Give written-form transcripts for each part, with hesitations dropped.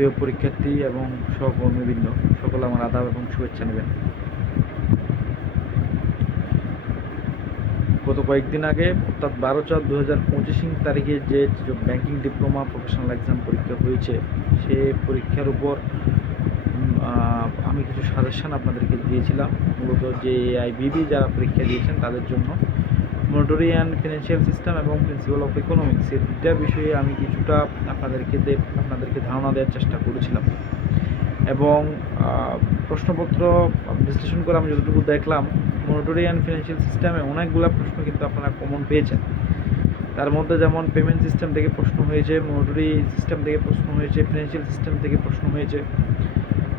প্রিয় পরীক্ষার্থী এবং সহকর্মীবৃন্দ, সকলে আমার আদাব এবং শুভেচ্ছা নেবেন। গত কয়েকদিন আগে অর্থাৎ 12/4/2025 তারিখে যে ব্যাংকিং ডিপ্লোমা প্রফেশনাল এক্সাম পরীক্ষা হয়েছে, সে পরীক্ষার উপর আমি কিছু সাজেশন আপনাদেরকে দিয়েছিলাম, মূলত যে এআইবিবি যারা পরীক্ষা দিয়েছেন তাদের জন্য। মনিটরি অ্যান্ড ফিনান্সিয়াল সিস্টেম এবং প্রিন্সিপাল অফ ইকোনমিক্স, এই দুইটা বিষয়ে আমি কিছুটা আপনাদেরকে ধারণা দেওয়ার চেষ্টা করেছিলাম। এবং প্রশ্নপত্র বিশ্লেষণ করে আমি যতটুকু দেখলাম, মনিটরি অ্যান্ড ফিনান্সিয়াল সিস্টেমে অনেকগুলো প্রশ্ন কিন্তু আপনারা কমন পেয়েছেন। তার মধ্যে যেমন পেমেন্ট সিস্টেম থেকে প্রশ্ন হয়েছে, মনিটরি সিস্টেম থেকে প্রশ্ন হয়েছে, ফিনান্সিয়াল সিস্টেম থেকে প্রশ্ন হয়েছে,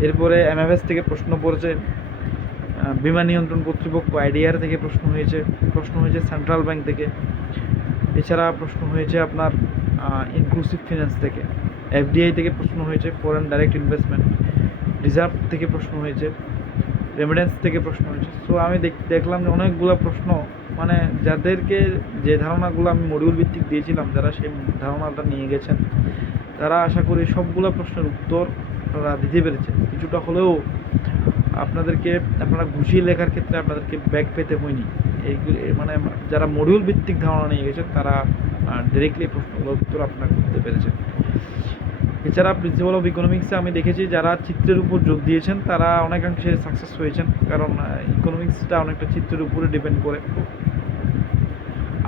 এরপরে এমএফএস থেকে প্রশ্ন পড়েছে, বিমা নিয়ন্ত্রণ কর্তৃপক্ষ আইডিআর থেকে প্রশ্ন হয়েছে সেন্ট্রাল ব্যাংক থেকে, এছাড়া প্রশ্ন হয়েছে আপনার ইনক্লুসিভ ফিন্যান্স থেকে, এফডিআই থেকে প্রশ্ন হয়েছে, ফরেন ডাইরেক্ট ইনভেস্টমেন্ট, রিজার্ভ থেকে প্রশ্ন হয়েছে, রেমিডেন্স থেকে প্রশ্ন হয়েছে। সো আমি দেখলাম যে অনেকগুলো প্রশ্ন, মানে যাদেরকে যে ধারণাগুলো আমি মডিউল ভিত্তিক দিয়েছিলাম, যারা সেই ধারণাটা নিয়ে গেছেন, তারা আশা করি সবগুলো প্রশ্নের উত্তর আপনারা দিতে পেরেছেন। কিছুটা হলেও আপনারা গুছিয়ে লেখার ক্ষেত্রে আপনাদেরকে ব্যাক পেতে হয়নি। মানে যারা মডিউল ভিত্তিক ধারণা নিয়ে গেছেন তারা ডিরেক্টলি প্রশ্নগুলোর উত্তর আপনারা করতে পেরেছেন। এছাড়া প্রিন্সিপাল অফ ইকোনমিক্সে আমি দেখেছি যারা চিত্রের উপর জোর দিয়েছেন তারা অনেকাংশে সাকসেস হয়েছেন, কারণ ইকোনমিক্সটা অনেকটা চিত্রের উপরে ডিপেন্ড করে।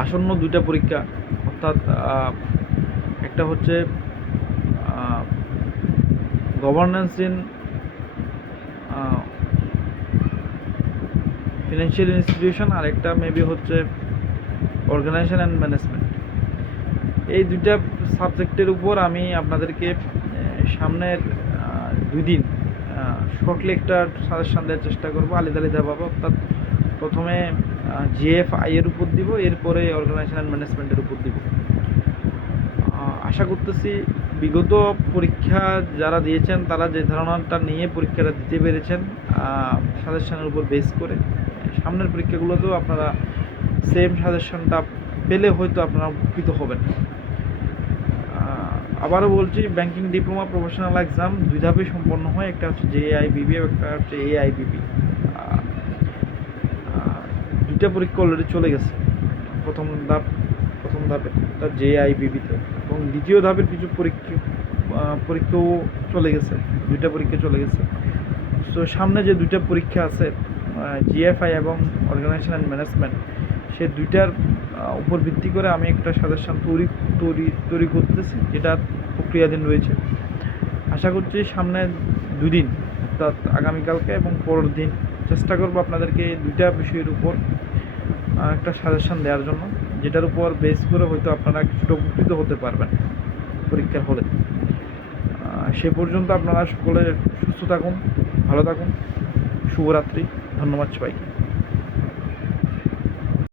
আসন্ন দুইটা পরীক্ষা, অর্থাৎ একটা হচ্ছে গভর্নেন্স ইন ফিনান্সিয়াল ইনস্টিটিউশন, আর একটা মেবি হচ্ছে অর্গানাইজেশন অ্যান্ড ম্যানেজমেন্ট। এই দুইটা সাবজেক্টের উপর আমি আপনাদেরকে সামনের 2 দিন শর্টলি একটা সাজেশন দেওয়ার চেষ্টা করবো আলিদালিদাভাবে। অর্থাৎ প্রথমে জিএফআই এর উপর দিব, এরপরে অর্গানাইজেশন অ্যান্ড ম্যানেজমেন্টের উপর দিব। আশা করতেছি বিগত পরীক্ষা যারা দিয়েছেন তারা যে ধারণাটা নিয়ে পরীক্ষাটা দিতে পেরেছেন সাজেশনের উপর বেস করে, সামনের পরীক্ষাগুলোতেও আপনারা সেম সাজেশনটা পেলে হয়তো আপনারা উপকৃত হবেন। আবারও বলছি, ব্যাংকিং ডিপ্লোমা প্রফেশনাল এক্সাম 2 ধাপে সম্পন্ন হয়, একটা হচ্ছে জেআইবিবি, একটা হচ্ছে এআইবিবি। 2টা পরীক্ষা অলরেডি চলে গেছে। প্রথম ধাপে অর্থাৎ জেআইবিবিতে, এবং দ্বিতীয় ধাপের কিছু পরীক্ষাও চলে গেছে, 2টা পরীক্ষা চলে গেছে। তো সামনে যে 2টা পরীক্ষা আছে, জিএফআই এবং অর্গানাইজেশন অ্যান্ড ম্যানেজমেন্ট, সে 2টার উপর ভিত্তি করে আমি একটা সাজেশন তৈরি করতেছি, যেটা প্রক্রিয়াধীন রয়েছে। আশা করছি সামনে 2 দিন, অর্থাৎ আগামীকালকে এবং পরের দিন চেষ্টা করব আপনাদেরকে 2টা বিষয়ের উপর একটা সাজেশন দেওয়ার জন্য, যেটার উপর বেস করে হয়তো আপনারা কিছুটা উপকৃত হতে পারবেন পরীক্ষার হলে। সে পর্যন্ত আপনারা সকলে সুস্থ থাকুন, ভালো থাকুন। শুভরাত্রি। ধন্যবাদ সবাইকে।